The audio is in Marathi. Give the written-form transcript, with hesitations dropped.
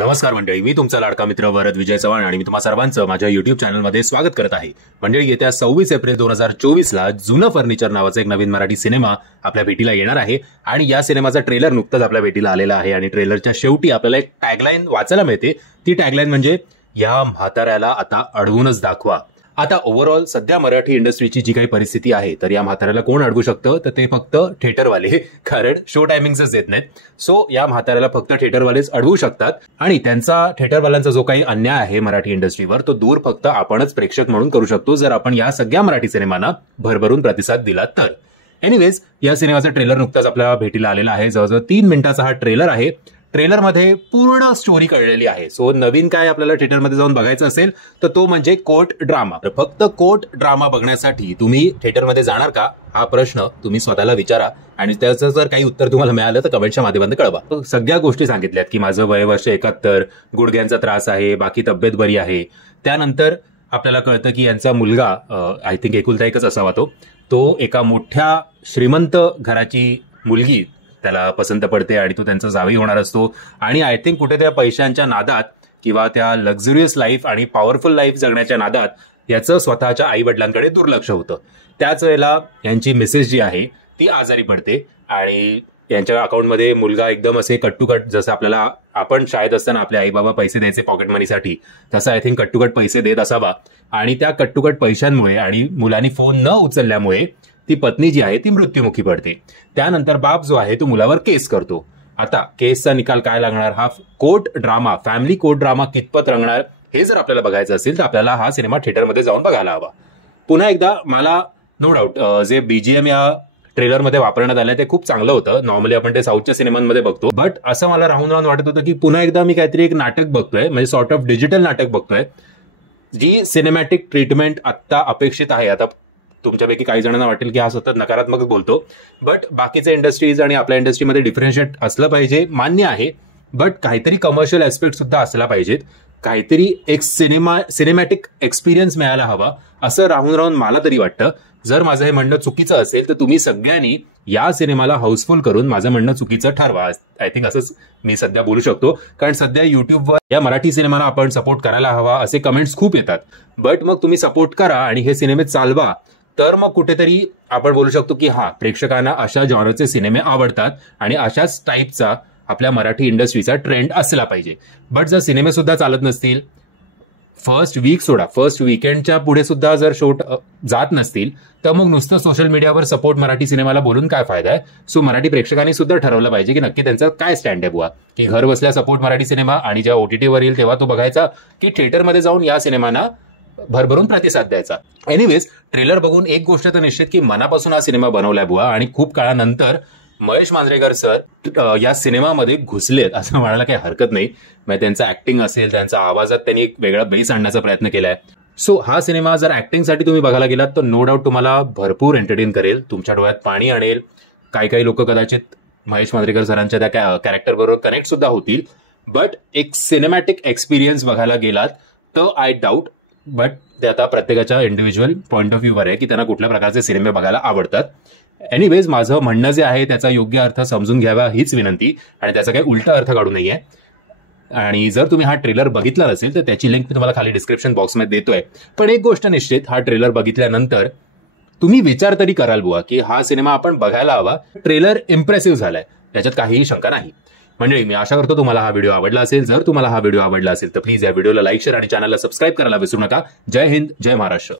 नमस्कार मंडळी, मी तुमचा लाडका मित्र वरद विजय चव्हाण आणि मी तुम्हा सर्वांचं माझ्या युट्यूब चॅनलमध्ये स्वागत करत आहे. मंडळी, येत्या 26 एप्रिल 2024ला जुनं फर्निचर नावाचा एक नवीन मराठी सिनेमा आपल्या भेटीला येणार आहे आणि या सिनेमाचा ट्रेलर नुकताच आपल्या भेटीला आलेला आहे आणि ट्रेलरच्या शेवटी आपल्याला एक टॅगलाईन वाचायला मिळते. ती टॅगलाईन म्हणजे या म्हाताऱ्याला आता अडवूनच दाखवा. आता ओव्हरऑल सध्या मराठी इंडस्ट्रीची जी काही परिस्थिती आहे तर या म्हाताऱ्याला कोण अडवू शकतं तर ते फक्त थिएटरवाले, कारण शो टायमिंग्सच देत नाहीत. सो या म्हाताऱ्याला फक्त थिएटरवालेच अडवू शकतात आणि त्यांचा थिएटरवाल्यांचा जो काही अन्याय आहे मराठी इंडस्ट्रीवर तो दूर फक्त आपणच प्रेक्षक म्हणून करू शकतो जर आपण या सगळ्या मराठी सिनेमांना भरभरून प्रतिसाद दिला तर. एनिवेज, या सिनेमाचा ट्रेलर नुकताच आपल्या भेटीला आलेला आहे. जवळजवळ 3 मिनिटाचा हा ट्रेलर आहे. ट्रेलरमध्ये पूर्ण स्टोरी कळलेली आहे. सो नवीन काय आपल्याला थिएटरमध्ये जाऊन बघायचं असेल तर तो म्हणजे कोर्ट ड्रामा. फक्त कोर्ट ड्रामा बघण्यासाठी तुम्ही थिएटरमध्ये जाणार का हा प्रश्न तुम्ही स्वतःला विचारा आणि त्याचं जर काही उत्तर तुम्हाला मिळालं तर कमेंटच्या माध्यमातून कळवा. सगळ्या गोष्टी सांगितल्यात की माझं वय वर्ष 71, गुडघ्यांचा त्रास आहे, बाकी तब्येत बरी आहे. त्यानंतर आपल्याला कळतं की यांचा मुलगा आय थिंक एकुलता एकच असावा, तो एका मोठ्या श्रीमंत घराची मुलगी त्याला पसंत पडते आणि तो त्यांचा जावई होणार असतो आणि आय थिंक कुठे त्या पैशांच्या नादात किंवा त्या लक्झरियस लाईफ आणि पॉवरफुल लाईफ जगण्याच्या नादात याचं स्वतःच्या आई वडिलांकडे दुर्लक्ष होतं. त्याच वेळेला यांची मिसेस जी आहे ती आजारी पडते आणि यांच्या अकाउंटमध्ये मुलगा एकदम असे कट जसं आपल्याला आपण शाळेत असताना आपले आई बाबा पैसे द्यायचे पॉकेट मनीसाठी तसं आय थिंक कट पैसे देत असावा आणि त्या कट पैशांमुळे आणि मुलांनी फोन न उचलल्यामुळे ती पत्नी जी आहे ती मृत्युमुखी पडते. त्यानंतर बाप जो आहे तो मुलावर केस करतो. आता केसचा निकाल काय लागणार, हा court drama, family court drama कितपत रंगणार हे जर आपल्याला बघायचं असेल तर आपल्याला हा सिनेमा थिएटरमध्ये जाऊन बघायला हवा. पुन्हा एकदा मला नो डाऊट जे बीजीएम या ट्रेलरमध्ये वापरण्यात आलंय ते खूप चांगलं होतं. नॉर्मली आपण ते साऊथच्या सिनेमांमध्ये बघतो, बट असं मला राहून वाटत होतं की पुन्हा एकदा मी काहीतरी एक नाटक बघतोय, म्हणजे सॉर्ट ऑफ डिजिटल नाटक बघतोय. जी सिनेमॅटिक ट्रीटमेंट आत्ता अपेक्षित आहे, आता तुमच्यापैकी काही जणांना वाटेल की हा सतत नकारात्मक बोलतो, बट बाकीचे इंडस्ट्रीज आणि आपल्या इंडस्ट्रीमध्ये डिफरन्शिएट असलं पाहिजे, मान्य आहे, बट काहीतरी कमर्शियल ऍस्पेक्ट सुद्धा असला पाहिजेत. काहीतरी एक सिनेमॅटिक एक्सपिरियन्स मिळायला हवा असं राहून मला तरी वाटतं. जर माझं हे म्हणणं चुकीचं असेल तर तुम्ही सगळ्यांनी या सिनेमाला हाऊसफुल करून माझं म्हणणं चुकीचं ठरवा. आय थिंक असंच मी सध्या बोलू शकतो, कारण सध्या युट्यूबवर या मराठी सिनेमाला आपण सपोर्ट करायला हवा असे कमेंट्स खूप येतात. बट मग तुम्ही सपोर्ट करा आणि हे सिनेमे चालवा, तर मग कुठेतरी आपण बोलू शकतो की हा प्रेक्षकांना अशा जॉनरचे सिनेमे आवडतात आणि अशाच टाईपचा आपल्या मराठी इंडस्ट्रीचा ट्रेंड असला पाहिजे. बट जर सिनेमे सुद्धा चालत नसतील, फर्स्ट वीक सोडा, फर्स्ट वीकेंडच्या पुढे सुद्धा जर शो जात नसतील तर मग नुसतं सोशल मीडियावर सपोर्ट मराठी सिनेमाला बोलून काय फायदा आहे. सो मराठी प्रेक्षकांनी सुद्धा ठरवलं पाहिजे की नक्की त्यांचा काय स्टँड आहे बुवा, की घर बसल्या सपोर्ट मराठी सिनेमा आणि जेव्हा OTTवर येईल तेव्हा तो बघायचा की थिएटरमध्ये जाऊन या सिनेमांना भरभरून प्रतिसाद द्यायचा. एनिवेज, ट्रेलर बघून एक गोष्ट तर निश्चित की मनापासून हा सिनेमा बनवलाय बुवा आणि खूप काळानंतर महेश मांजरेकर सर या सिनेमामध्ये घुसलेत असं म्हणायला काही हरकत नाही. म्हणजे त्यांचं ऍक्टिंग असेल, त्यांच्या आवाजात त्यांनी एक वेगळा बेस आणण्याचा प्रयत्न केलाय. सो हा सिनेमा जर ऍक्टिंगसाठी तुम्ही बघायला गेलात तर नो डाऊट तुम्हाला भरपूर एंटरटेन करेल, तुमच्या डोळ्यात पाणी आणेल. काही लोक कदाचित महेश मांजरेकर सरांच्या त्या कॅरेक्टर बरोबर कनेक्ट सुद्धा होतील. बट एक सिनेमॅटिक एक्सपिरियन्स बघायला गेलात तर आय डाऊट, बट ते आता प्रत्येकाच्या इंडिव्हिज्युअल पॉईंट ऑफ व्ह्यूवर आहे की त्यांना कुठल्या प्रकारचे सिनेमे बघायला आवडतात. एनिवेज, माझं म्हणणं जे आहे त्याचा योग्य अर्थ समजून घ्यावा हीच विनंती आणि त्याचा काही उलटा अर्थ काढू नये. आणि जर तुम्ही हा ट्रेलर बघितला नसेल तर त्याची लिंक मी तुम्हाला खाली डिस्क्रिप्शन बॉक्समध्ये देतोय. पण एक गोष्ट निश्चित, हा ट्रेलर बघितल्यानंतर तुम्ही विचार तरी कराल बुवा की हा सिनेमा आपण बघायला हवा. ट्रेलर इम्प्रेसिव्ह झालाय, त्याच्यात काहीही शंका नाही. म्हणजे मी आशा करतो तुम्हाला हा व्हिडिओ आवडला असेल. जर तुम्हाला हा व्हिडिओ आवडला असेल तर प्लीज या व्हिडिओला लाईक, शेअर आणि चॅनलला सबस्क्राईब करायला विसरू नका. जय हिंद, जय महाराष्ट्र.